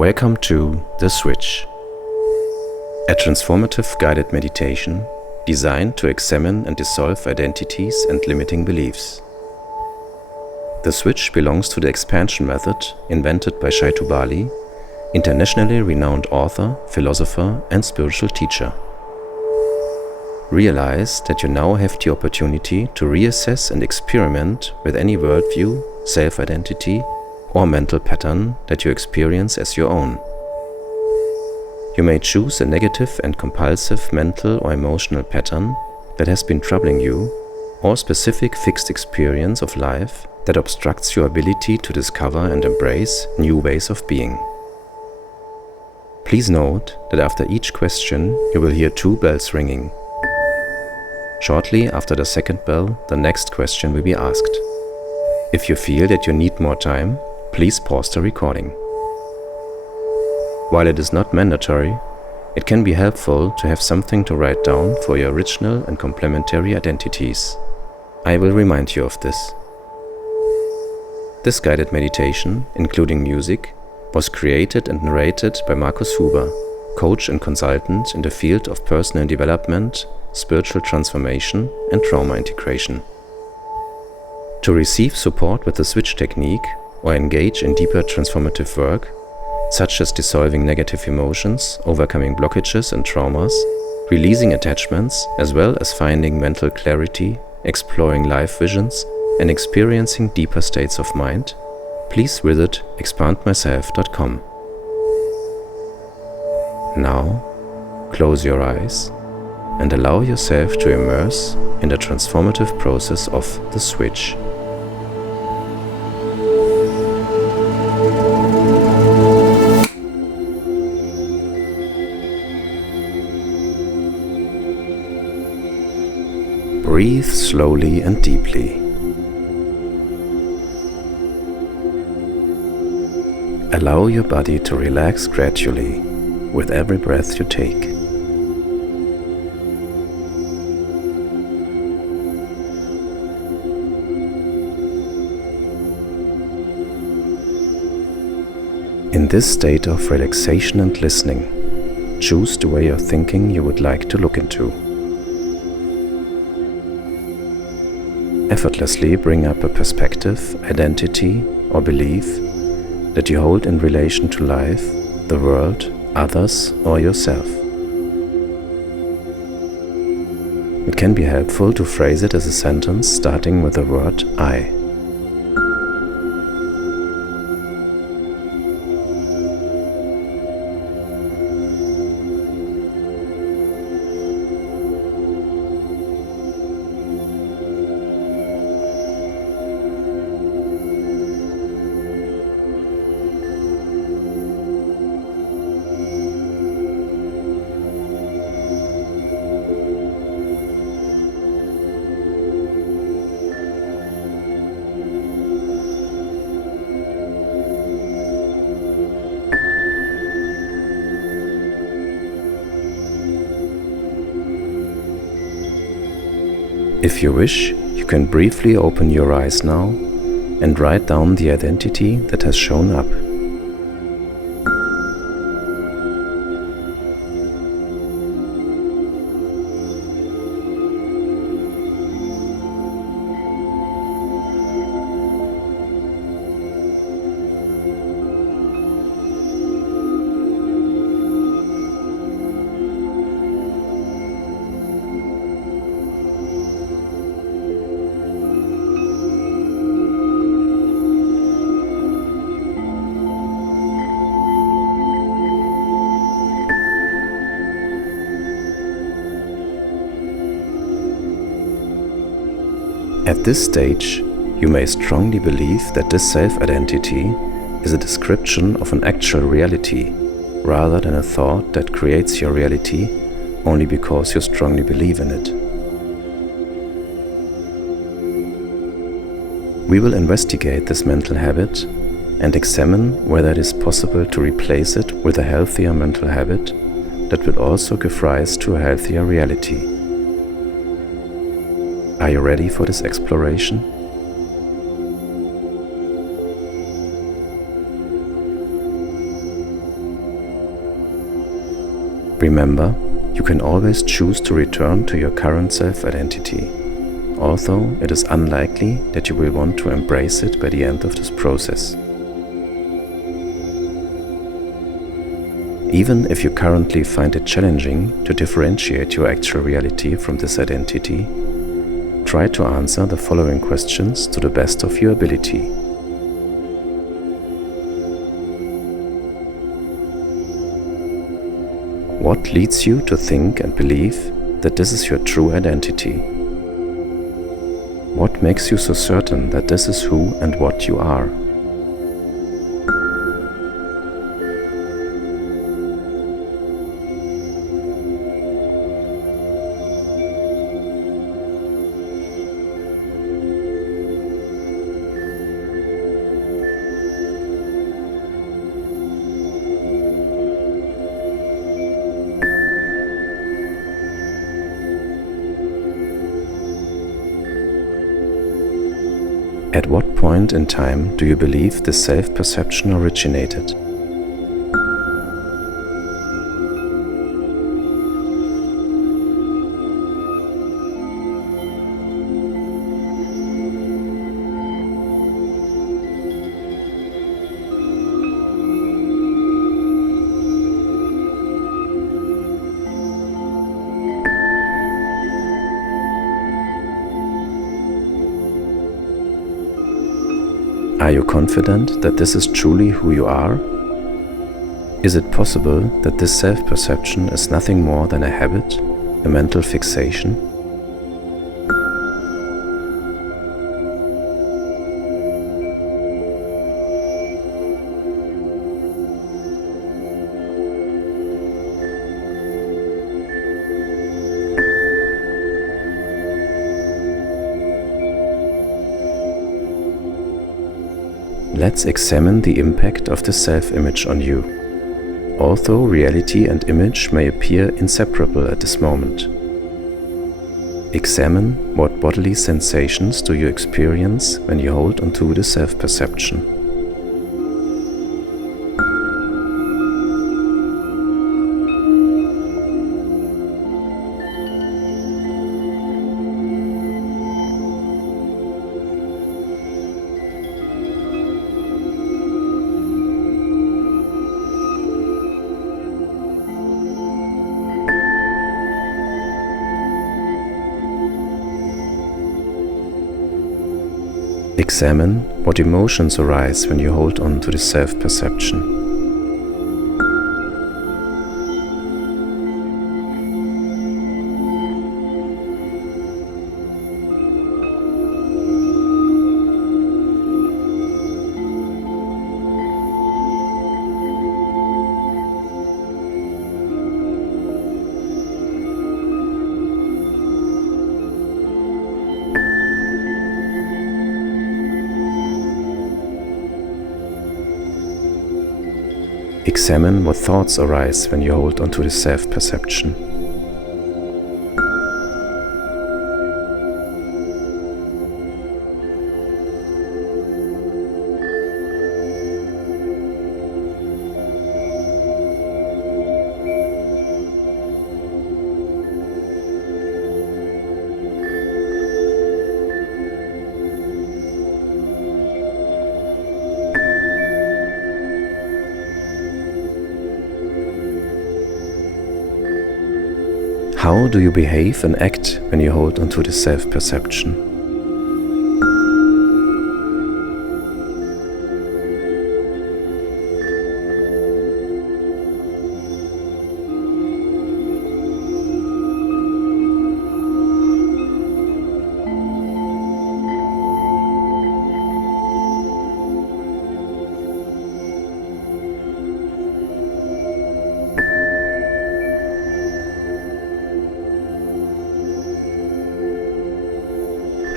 Welcome to The Switch, a transformative guided meditation designed to examine and dissolve identities and limiting beliefs. The Switch belongs to the expansion method invented by Shai Tubali, internationally renowned author, philosopher, and spiritual teacher. Realize that you now have the opportunity to reassess and experiment with any worldview, self-identity, or mental pattern that you experience as your own. You may choose a negative and compulsive mental or emotional pattern that has been troubling you, or specific fixed experience of life that obstructs your ability to discover and embrace new ways of being. Please note that after each question you will hear 2 bells ringing. Shortly after the second bell, the next question will be asked. If you feel that you need more time, please pause the recording. While it is not mandatory, it can be helpful to have something to write down for your original and complementary identities. I will remind you of this. This guided meditation, including music, was created and narrated by Markus Huber, coach and consultant in the field of personal development, spiritual transformation, and trauma integration. To receive support with the switch technique or engage in deeper transformative work, such as dissolving negative emotions, overcoming blockages and traumas, releasing attachments, as well as finding mental clarity, exploring life visions, and experiencing deeper states of mind, please visit expandmyself.com. Now, close your eyes and allow yourself to immerse in the transformative process of the switch. Breathe slowly and deeply. Allow your body to relax gradually with every breath you take. In this state of relaxation and listening, choose the way of thinking you would like to look into. Effortlessly bring up a perspective, identity, or belief that you hold in relation to life, the world, others, or yourself. It can be helpful to phrase it as a sentence starting with the word I. If you wish, you can briefly open your eyes now and write down the identity that has shown up. At this stage, you may strongly believe that this self-identity is a description of an actual reality, rather than a thought that creates your reality only because you strongly believe in it. We will investigate this mental habit and examine whether it is possible to replace it with a healthier mental habit that will also give rise to a healthier reality. Are you ready for this exploration? Remember, you can always choose to return to your current self-identity, although it is unlikely that you will want to embrace it by the end of this process. Even if you currently find it challenging to differentiate your actual reality from this identity, try to answer the following questions to the best of your ability. What leads you to think and believe that this is your true identity? What makes you so certain that this is who and what you are? At what point in time do you believe this self-perception originated? Are you confident that this is truly who you are? Is it possible that this self-perception is nothing more than a habit, a mental fixation? Let's examine the impact of the self-image on you. Although reality and image may appear inseparable at this moment. Examine what bodily sensations do you experience when you hold onto the self-perception. Examine what emotions arise when you hold on to the self-perception. Examine what thoughts arise when you hold onto the self-perception. How do you behave and act when you hold onto the self-perception?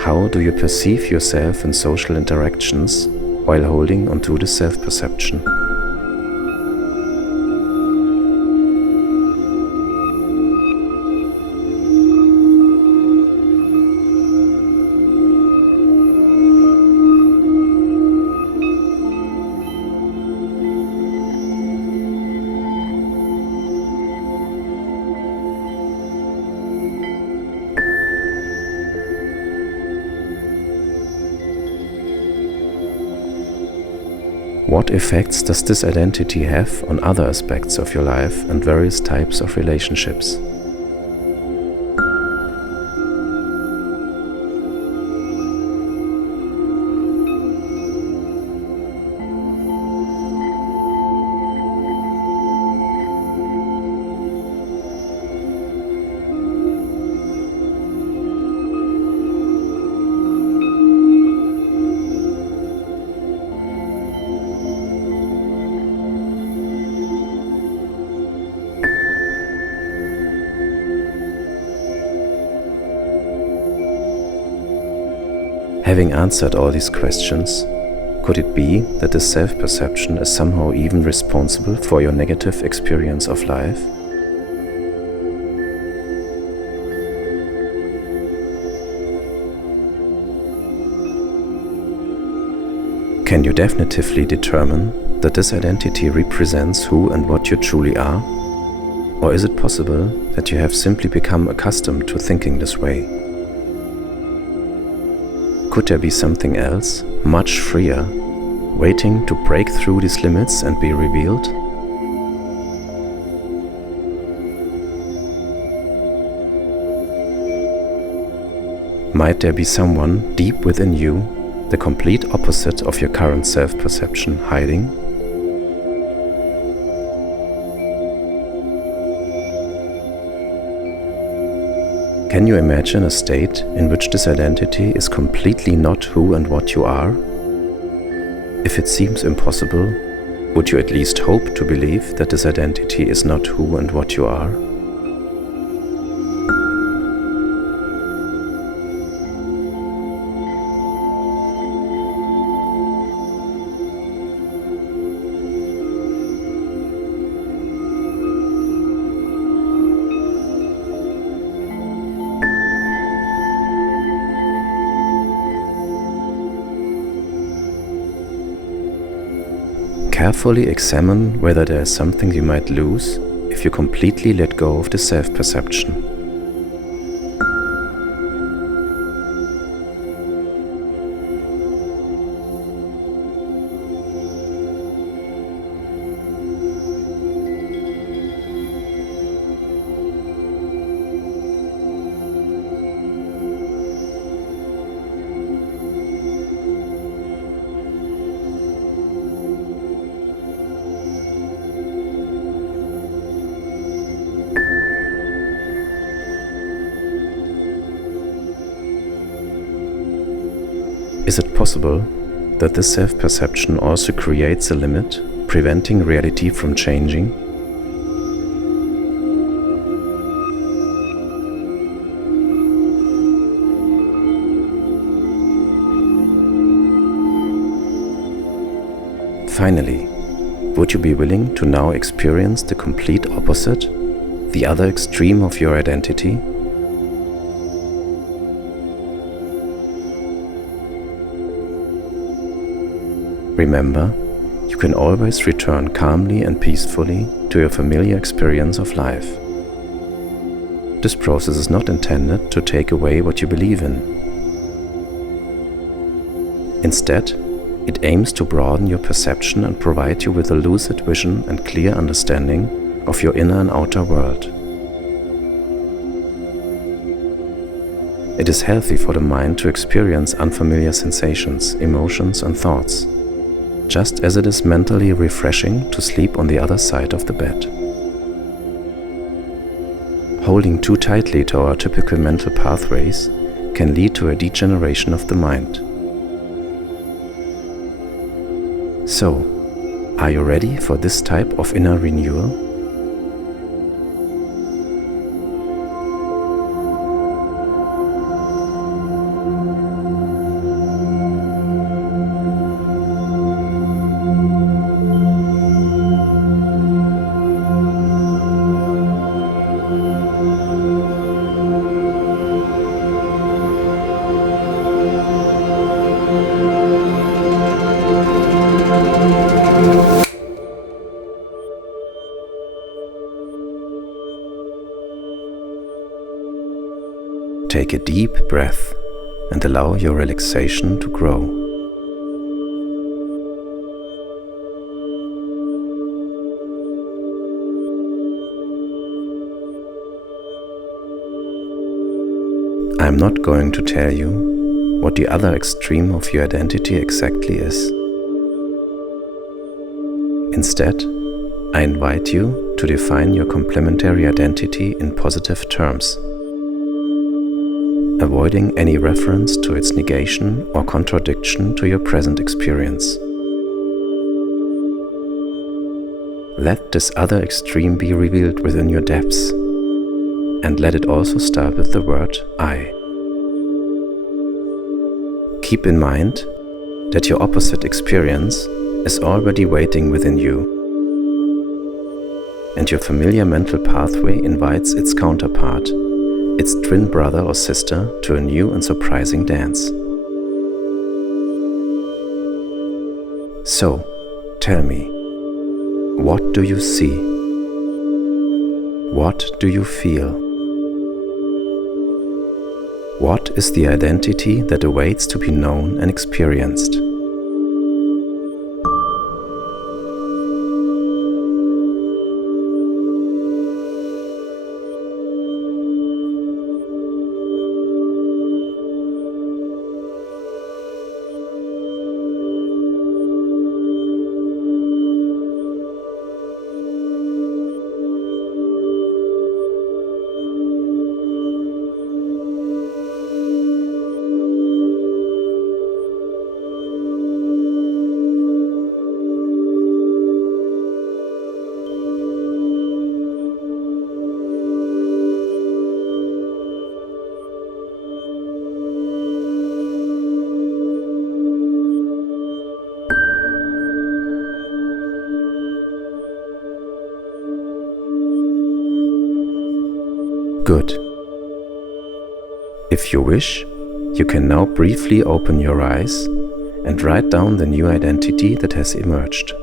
How do you perceive yourself in social interactions while holding onto the self-perception? what effects does this identity have on other aspects of your life and various types of relationships? Having answered all these questions, could it be that the self-perception is somehow even responsible for your negative experience of life? Can you definitively determine that this identity represents who and what you truly are? Or is it possible that you have simply become accustomed to thinking this way? Could there be something else, much freer, waiting to break through these limits and be revealed? Might there be someone deep within you, the complete opposite of your current self-perception, hiding? Can you imagine a state in which this identity is completely not who and what you are? If it seems impossible, would you at least hope to believe that this identity is not who and what you are? Carefully examine whether there is something you might lose if you completely let go of the self-perception. Is it possible that this self-perception also creates a limit, preventing reality from changing? Finally, would you be willing to now experience the complete opposite, the other extreme of your identity? Remember, you can always return calmly and peacefully to your familiar experience of life. This process is not intended to take away what you believe in. Instead, it aims to broaden your perception and provide you with a lucid vision and clear understanding of your inner and outer world. It is healthy for the mind to experience unfamiliar sensations, emotions, and thoughts, just as it is mentally refreshing to sleep on the other side of the bed. Holding too tightly to our typical mental pathways can lead to a degeneration of the mind. So, are you ready for this type of inner renewal? Take a deep breath and allow your relaxation to grow. I'm not going to tell you what the other extreme of your identity exactly is. Instead, I invite you to define your complementary identity in positive terms, avoiding any reference to its negation or contradiction to your present experience. Let this other extreme be revealed within your depths, and let it also start with the word I. Keep in mind that your opposite experience is already waiting within you, and your familiar mental pathway invites its counterpart, its twin brother or sister, to a new and surprising dance. So, tell me, what do you see? What do you feel? What is the identity that awaits to be known and experienced? Good. If you wish, you can now briefly open your eyes and write down the new identity that has emerged.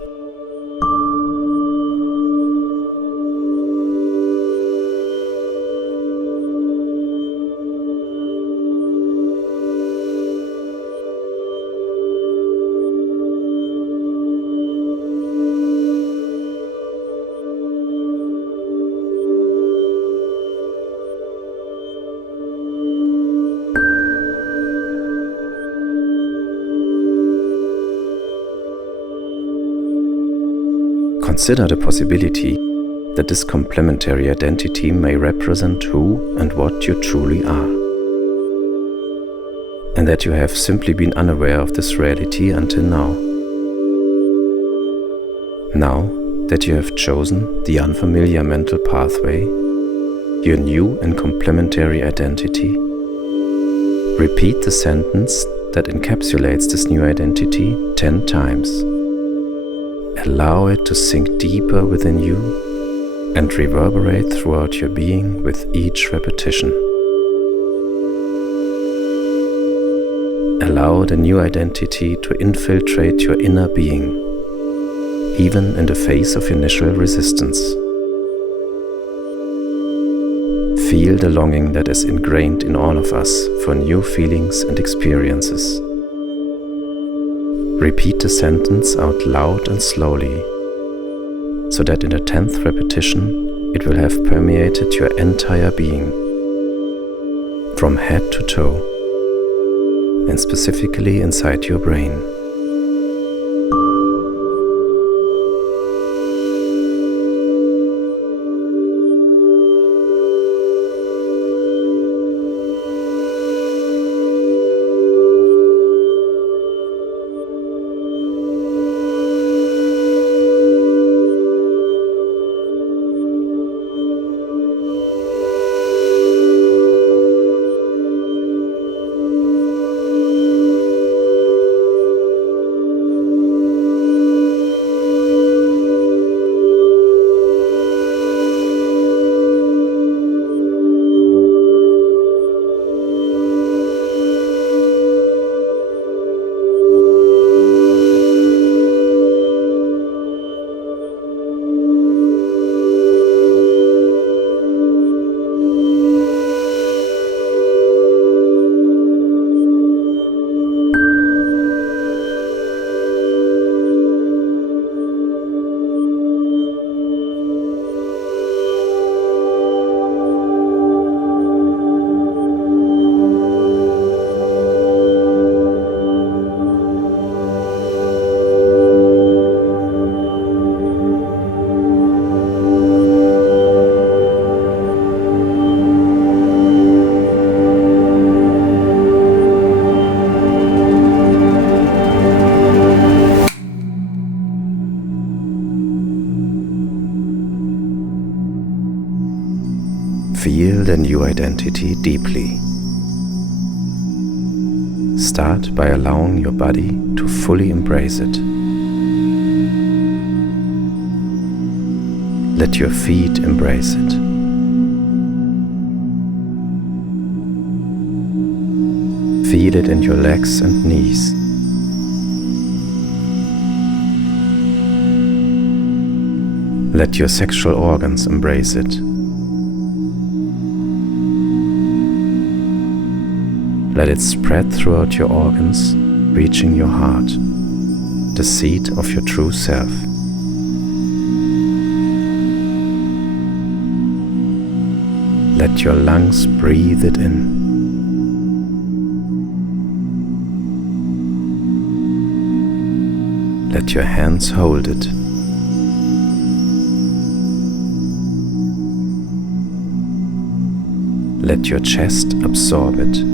Consider the possibility that this complementary identity may represent who and what you truly are, and that you have simply been unaware of this reality until now. Now that you have chosen the unfamiliar mental pathway, your new and complementary identity, repeat the sentence that encapsulates this new identity 10 times. Allow it to sink deeper within you and reverberate throughout your being with each repetition. Allow the new identity to infiltrate your inner being, even in the face of initial resistance. Feel the longing that is ingrained in all of us for new feelings and experiences. Repeat the sentence out loud and slowly, so that in the 10th repetition it will have permeated your entire being, from head to toe, and specifically inside your brain. Feel the new identity deeply. Start by allowing your body to fully embrace it. Let your feet embrace it. Feel it in your legs and knees. Let your sexual organs embrace it. Let it spread throughout your organs, reaching your heart, the seat of your true self. Let your lungs breathe it in. Let your hands hold it. Let your chest absorb it.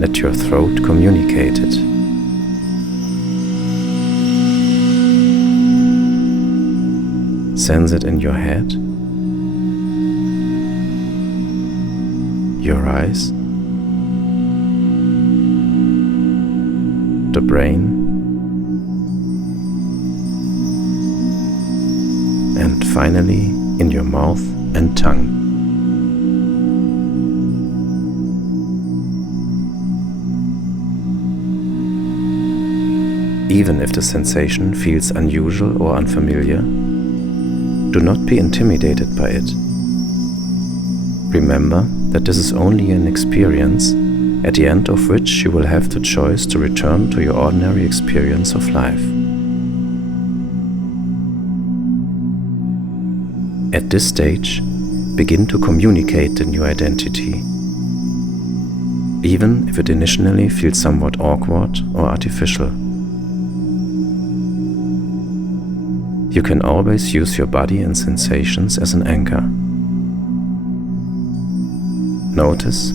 Let your throat communicate it. Sense it in your head, your eyes, the brain, and finally in your mouth and tongue. Even if the sensation feels unusual or unfamiliar, do not be intimidated by it. Remember that this is only an experience, at the end of which you will have the choice to return to your ordinary experience of life. At this stage, begin to communicate the new identity, even if it initially feels somewhat awkward or artificial. You can always use your body and sensations as an anchor. Notice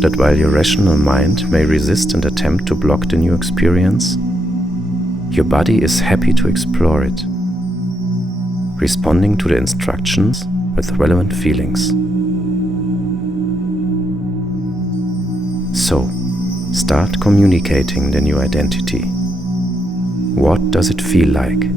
that while your rational mind may resist and attempt to block the new experience, your body is happy to explore it, responding to the instructions with relevant feelings. So, start communicating the new identity. What does it feel like?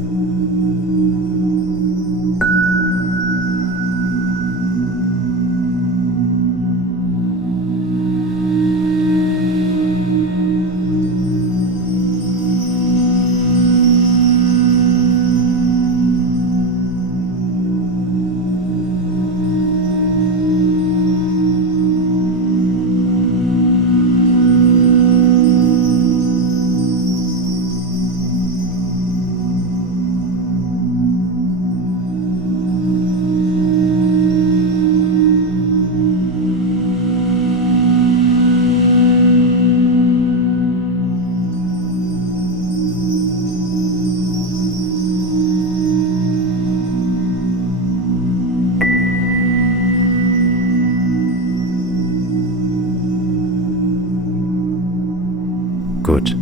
Good.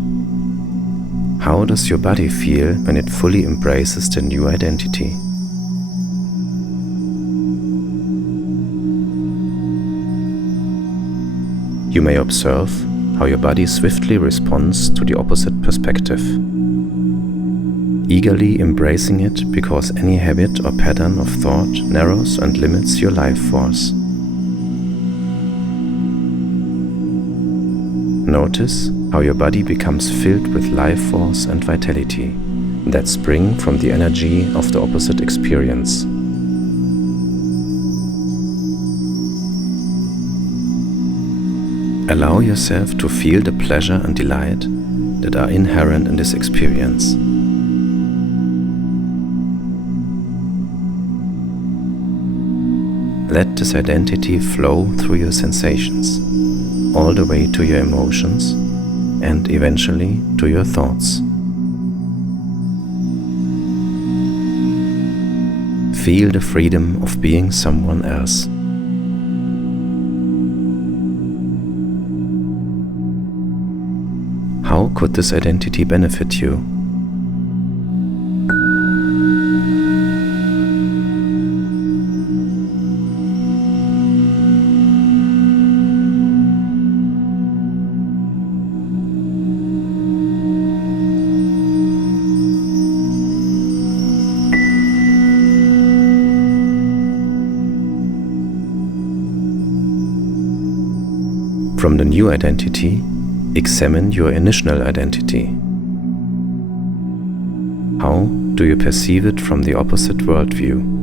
How does your body feel when it fully embraces the new identity? You may observe how your body swiftly responds to the opposite perspective, eagerly embracing it because any habit or pattern of thought narrows and limits your life force. Notice how your body becomes filled with life force and vitality that spring from the energy of the opposite experience. Allow yourself to feel the pleasure and delight that are inherent in this experience. Let this identity flow through your sensations, all the way to your emotions, and eventually to your thoughts. Feel the freedom of being someone else. How could this identity benefit you? From the new identity, examine your initial identity. How do you perceive it from the opposite worldview?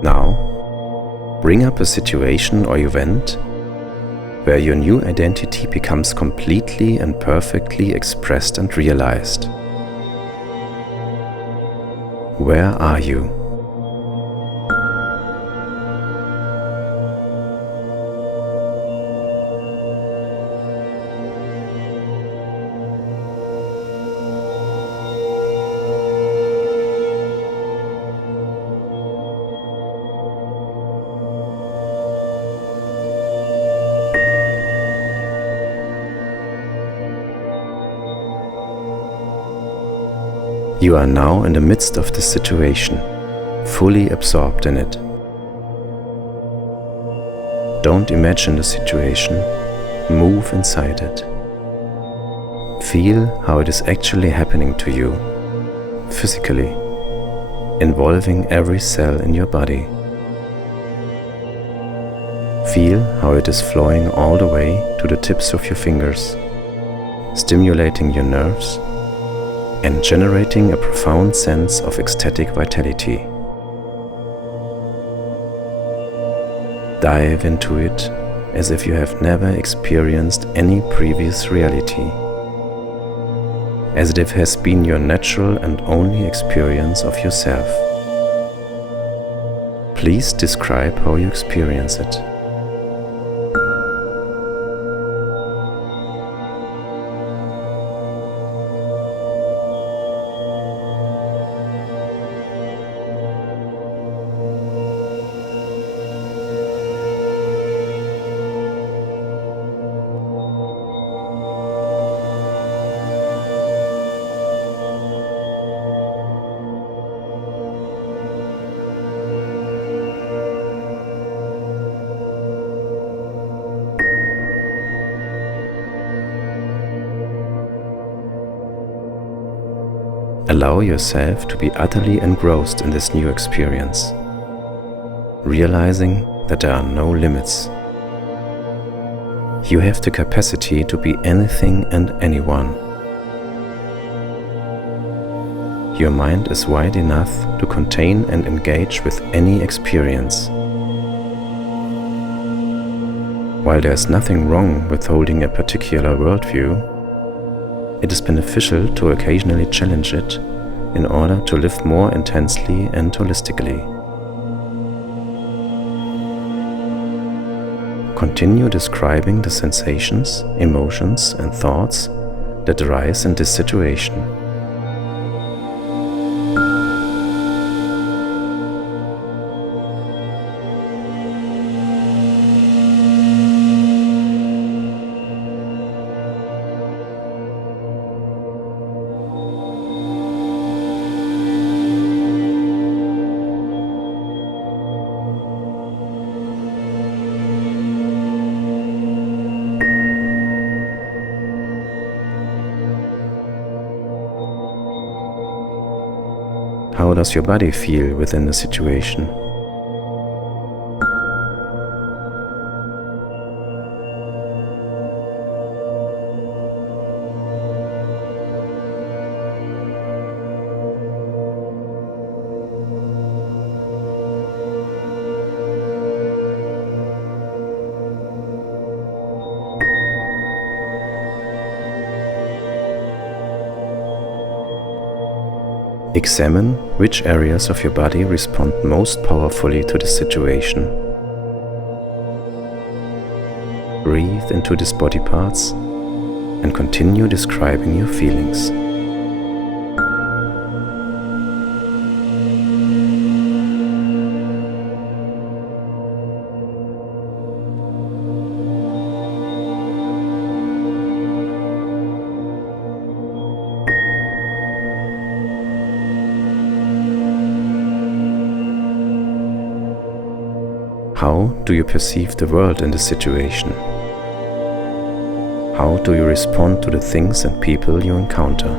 Now, bring up a situation or event where your new identity becomes completely and perfectly expressed and realized. Where are you? You are now in the midst of the situation, fully absorbed in it. Don't imagine the situation, move inside it. Feel how it is actually happening to you, physically, involving every cell in your body. Feel how it is flowing all the way to the tips of your fingers, stimulating your nerves and generating a profound sense of ecstatic vitality. Dive into it as if you have never experienced any previous reality, as if it has been your natural and only experience of yourself. Please describe how you experience it. Allow yourself to be utterly engrossed in this new experience, realizing that there are no limits. You have the capacity to be anything and anyone. Your mind is wide enough to contain and engage with any experience. While there is nothing wrong with holding a particular worldview, it is beneficial to occasionally challenge it in order to live more intensely and holistically. Continue describing the sensations, emotions, and thoughts that arise in this situation. How does your body feel within the situation? Examine which areas of your body respond most powerfully to the situation. Breathe into these body parts and continue describing your feelings. How do you perceive the world in this situation? How do you respond to the things and people you encounter?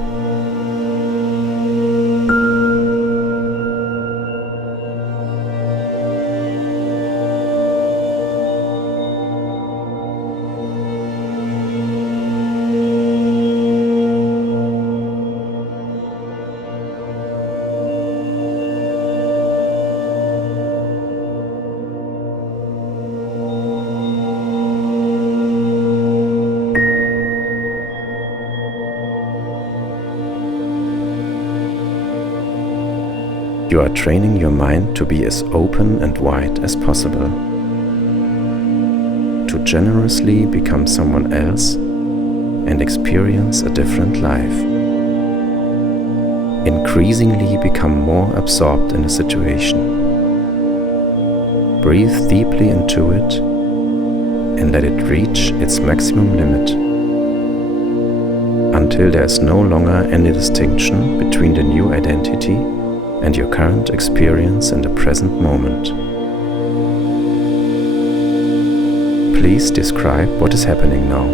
You are training your mind to be as open and wide as possible, to generously become someone else and experience a different life. Increasingly become more absorbed in a situation. Breathe deeply into it and let it reach its maximum limit, until there is no longer any distinction between the new identity and your current experience in the present moment. Please describe what is happening now.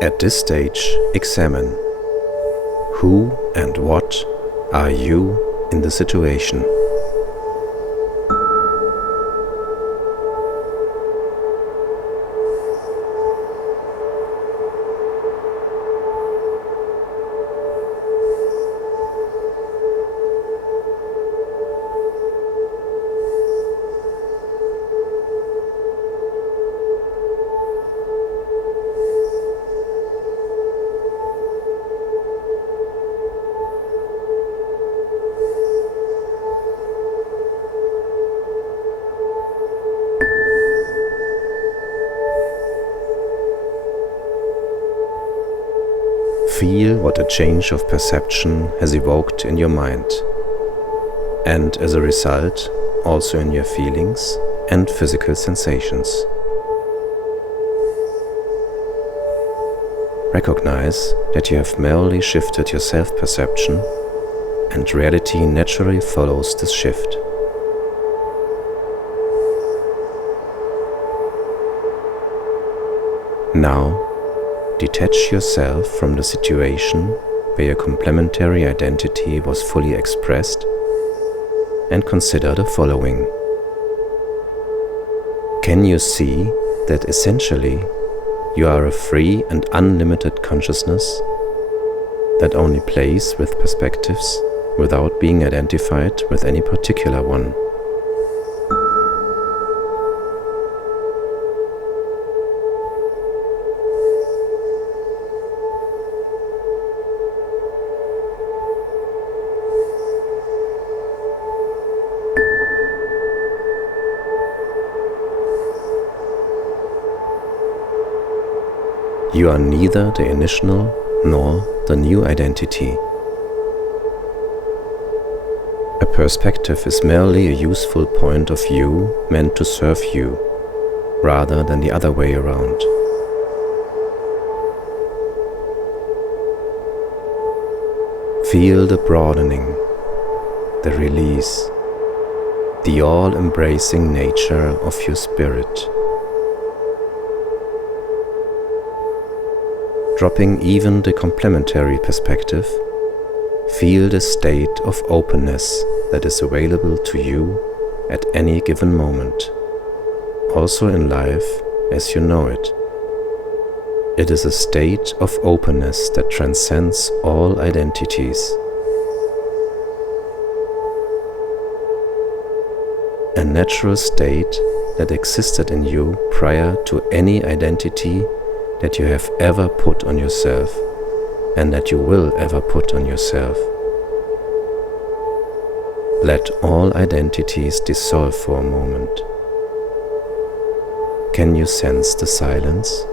At this stage, examine who and what are you in the situation. Feel what a change of perception has evoked in your mind, and as a result, also in your feelings and physical sensations. Recognize that you have merely shifted your self-perception, and reality naturally follows this shift. Now, detach yourself from the situation where your complementary identity was fully expressed and consider the following. Can you see that essentially you are a free and unlimited consciousness that only plays with perspectives without being identified with any particular one? You are neither the initial nor the new identity. A perspective is merely a useful point of view meant to serve you, rather than the other way around. Feel the broadening, the release, the all-embracing nature of your spirit. Dropping even the complementary perspective, feel the state of openness that is available to you at any given moment, also in life as you know it. It is a state of openness that transcends all identities. A natural state that existed in you prior to any identity that you have ever put on yourself and that you will ever put on yourself. Let all identities dissolve for a moment. Can you sense the silence?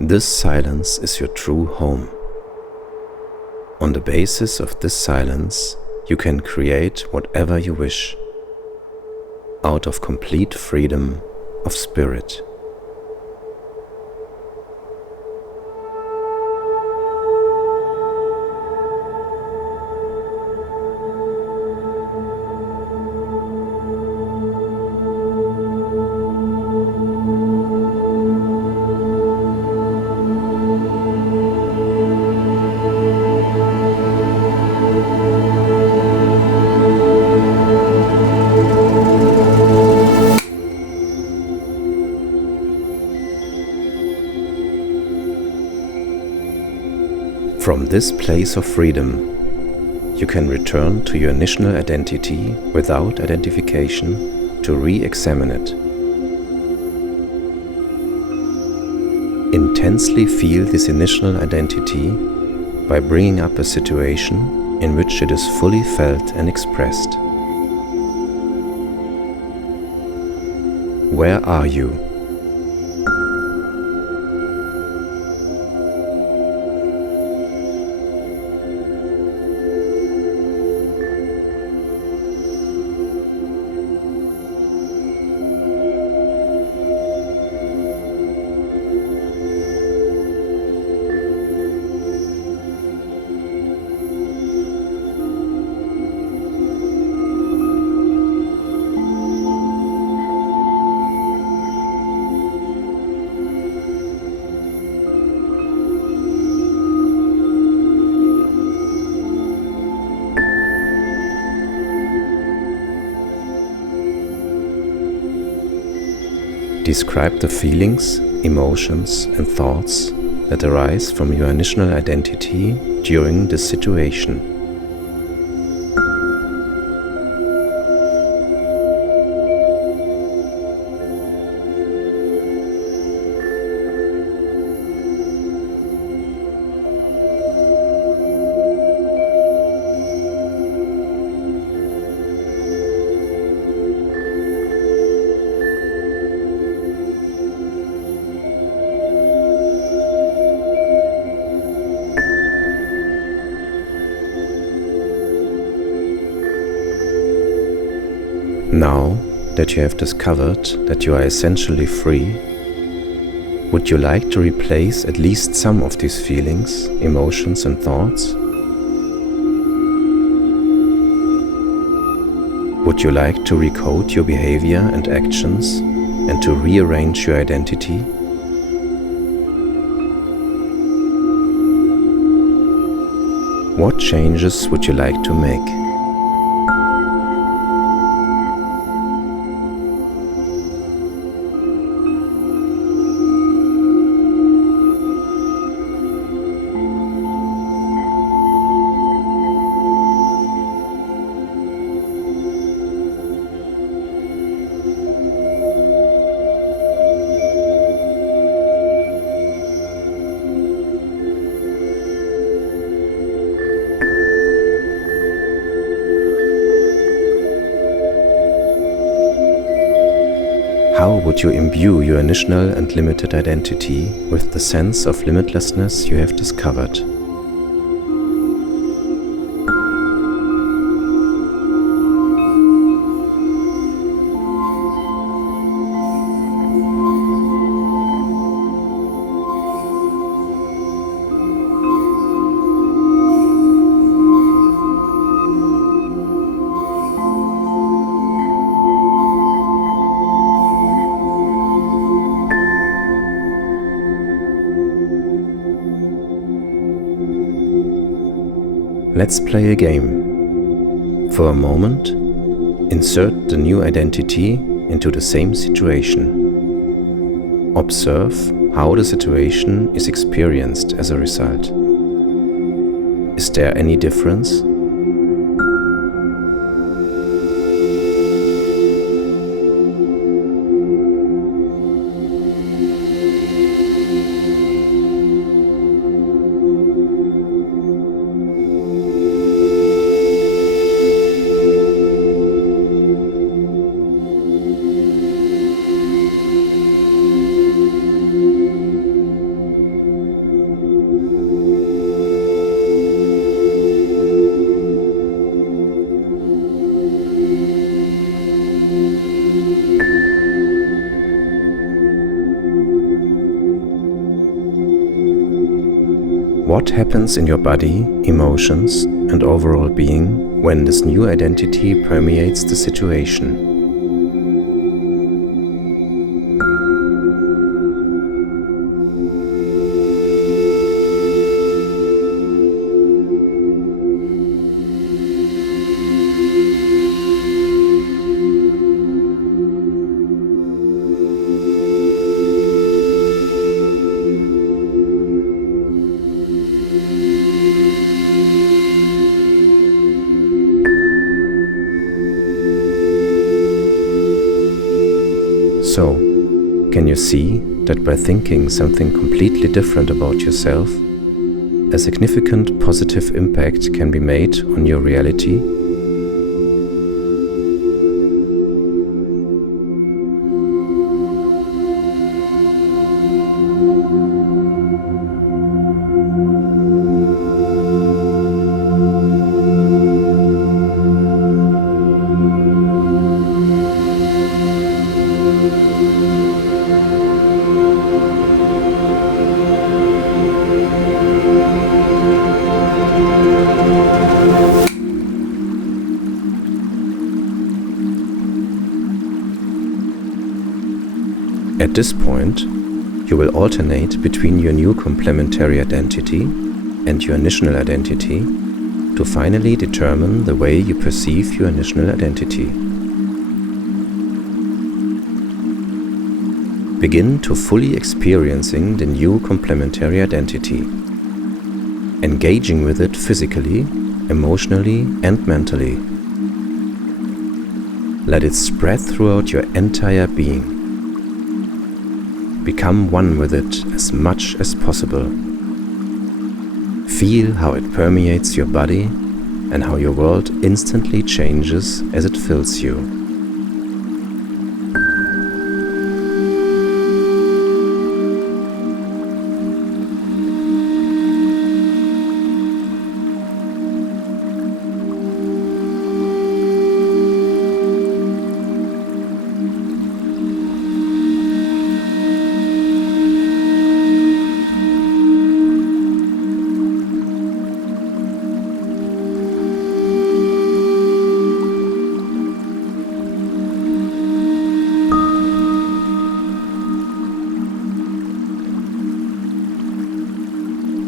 This silence is your true home. On the basis of this silence, you can create whatever you wish, out of complete freedom of spirit. From this place of freedom, you can return to your initial identity without identification to re-examine it. Intensely feel this initial identity by bringing up a situation in which it is fully felt and expressed. Where are you? Describe the feelings, emotions, and thoughts that arise from your initial identity during this situation. Now that you have discovered that you are essentially free, would you like to replace at least some of these feelings, emotions, and thoughts? Would you like to recode your behavior and actions and to rearrange your identity? What changes would you like to make? How would you imbue your initial and limited identity with the sense of limitlessness you have discovered? Let's play a game. For a moment, insert the new identity into the same situation. Observe how the situation is experienced as a result. Is there any difference? What happens in your body, emotions, and overall being when this new identity permeates the situation? So, can you see that by thinking something completely different about yourself, a significant positive impact can be made on your reality? At this point, you will alternate between your new complementary identity and your initial identity to finally determine the way you perceive your initial identity. Begin to fully experiencing the new complementary identity, engaging with it physically, emotionally, and mentally. Let it spread throughout your entire being. Become one with it as much as possible. Feel how it permeates your body and how your world instantly changes as it fills you.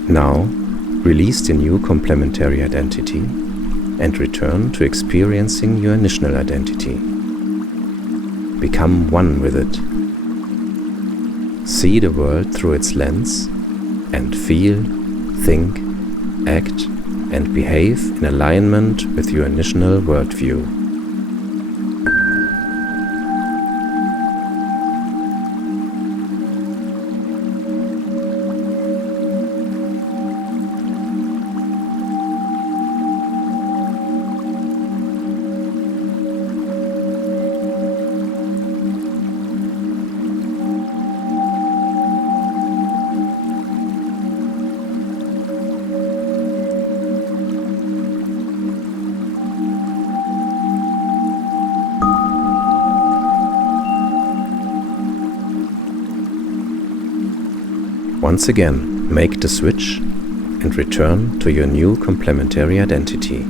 Now, Release the new complementary identity and return to experiencing your initial identity. Become one with it. See the world through its lens and feel, think, act, and behave in alignment with your initial worldview. Once again, make the switch and return to your new complementary identity.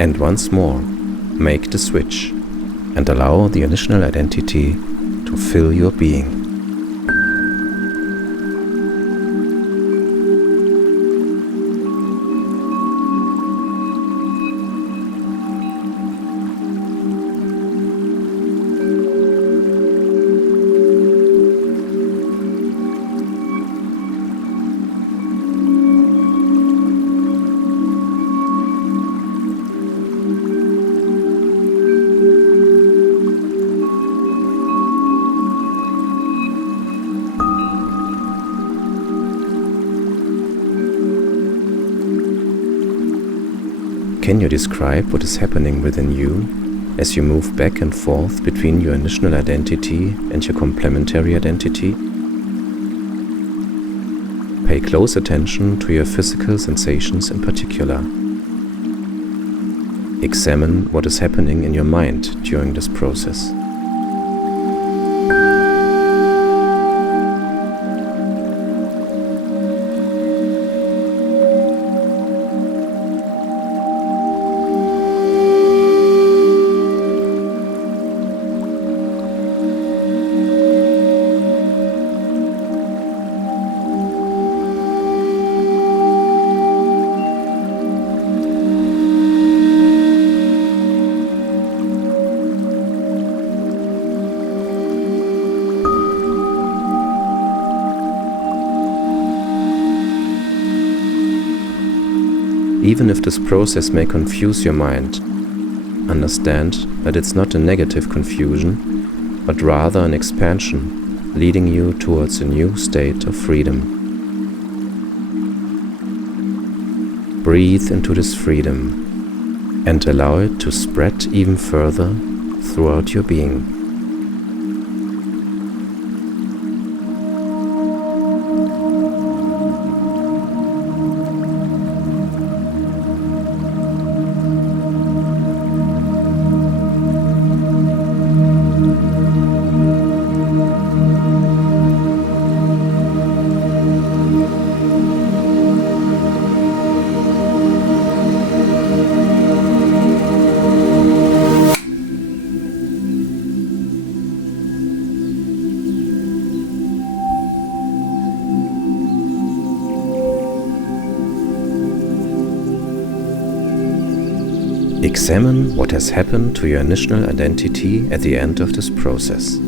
And once more, make the switch and allow the initial identity to fill your being. Can you describe what is happening within you as you move back and forth between your initial identity and your complementary identity? Pay close attention to your physical sensations in particular. Examine what is happening in your mind during this process. Even if this process may confuse your mind, understand that it's not a negative confusion, but rather an expansion leading you towards a new state of freedom. Breathe into this freedom and allow it to spread even further throughout your being. Examine what has happened to your initial identity at the end of this process.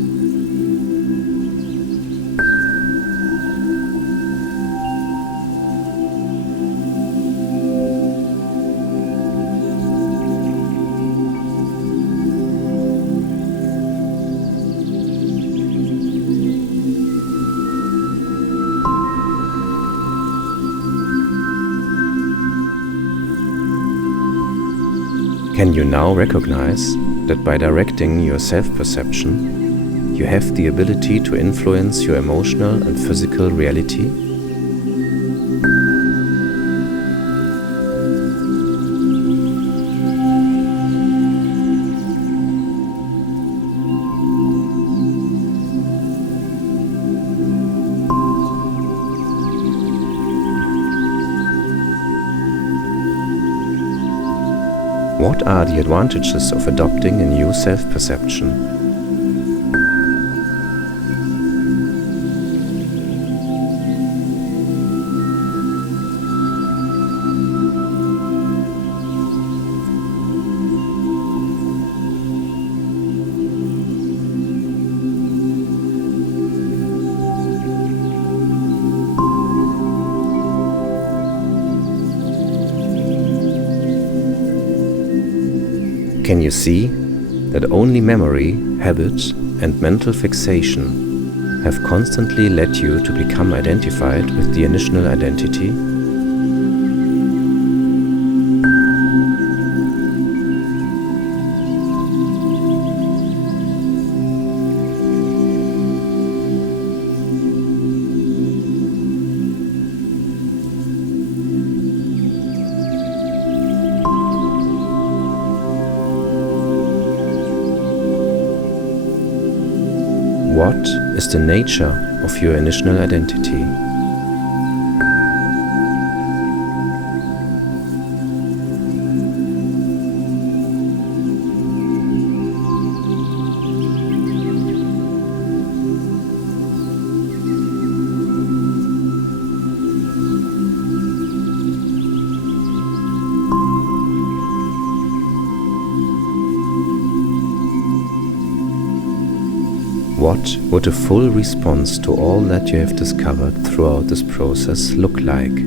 Can you now recognize that by directing your self-perception, you have the ability to influence your emotional and physical reality? What are the advantages of adopting a new self-perception? Can you see that only memory, habit, and mental fixation have constantly led you to become identified with the initial identity? What is the nature of your initial identity? What would a full response to all that you have discovered throughout this process look like?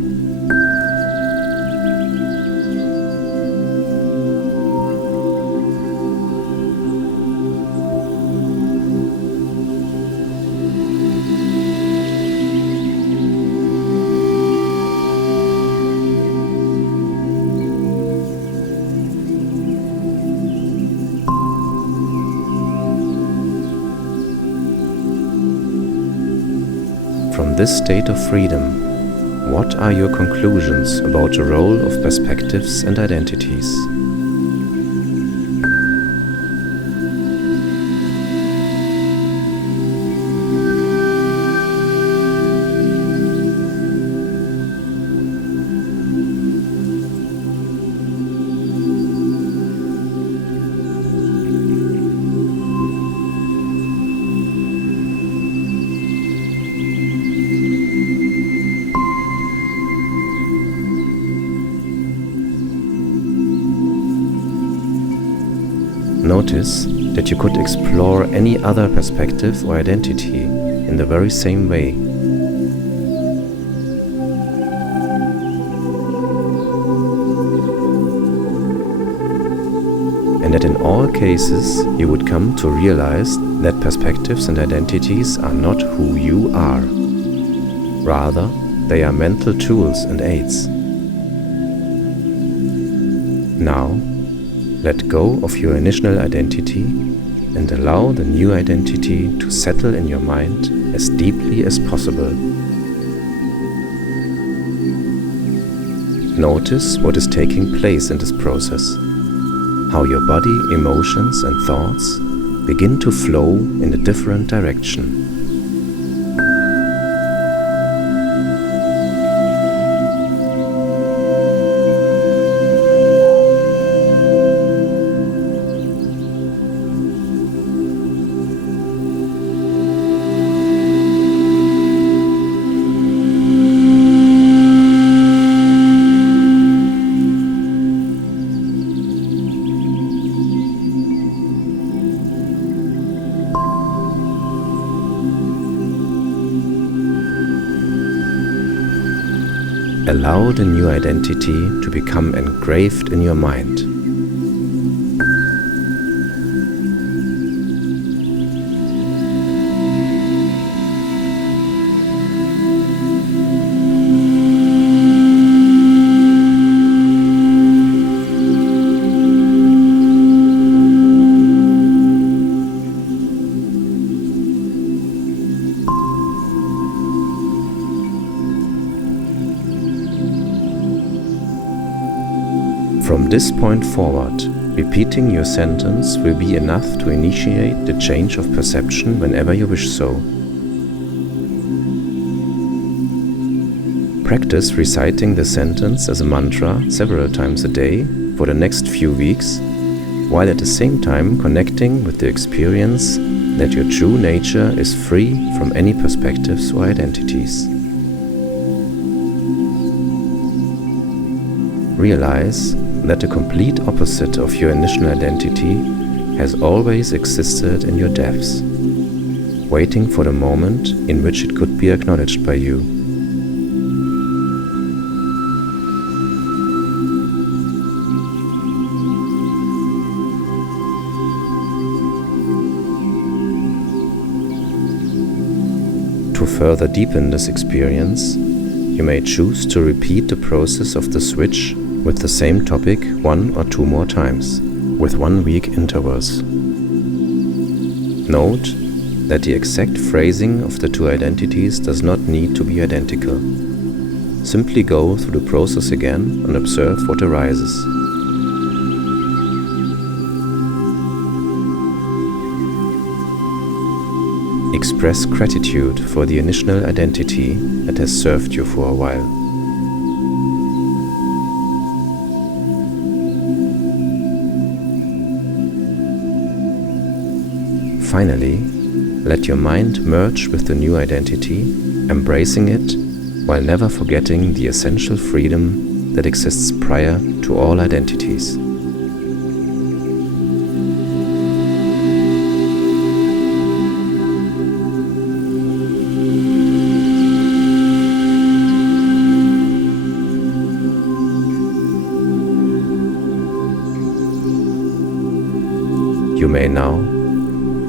From this state of freedom, what are your conclusions about the role of perspectives and identities? Notice that you could explore any other perspective or identity in the very same way. And that in all cases you would come to realize that perspectives and identities are not who you are. Rather, they are mental tools and aids. Now, let go of your initial identity and allow the new identity to settle in your mind as deeply as possible. Notice what is taking place in this process, how your body, emotions, and thoughts begin to flow in a different direction. Allow the new identity to become engraved in your mind. this point forward, repeating your sentence will be enough to initiate the change of perception whenever you wish so. Practice reciting the sentence as a mantra several times a day for the next few weeks, while at the same time connecting with the experience that your true nature is free from any perspectives or identities. Realize that the complete opposite of your initial identity has always existed in your depths, waiting for the moment in which it could be acknowledged by you. To further deepen this experience, you may choose to repeat the process of the switch with the same topic 1 or 2 more times, with 1 week intervals. Note that the exact phrasing of the 2 identities does not need to be identical. Simply go through the process again and observe what arises. Express gratitude for the initial identity that has served you for a while. Finally, let your mind merge with the new identity, embracing it while never forgetting the essential freedom that exists prior to all identities. You may now,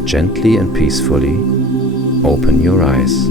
gently and peacefully, open your eyes.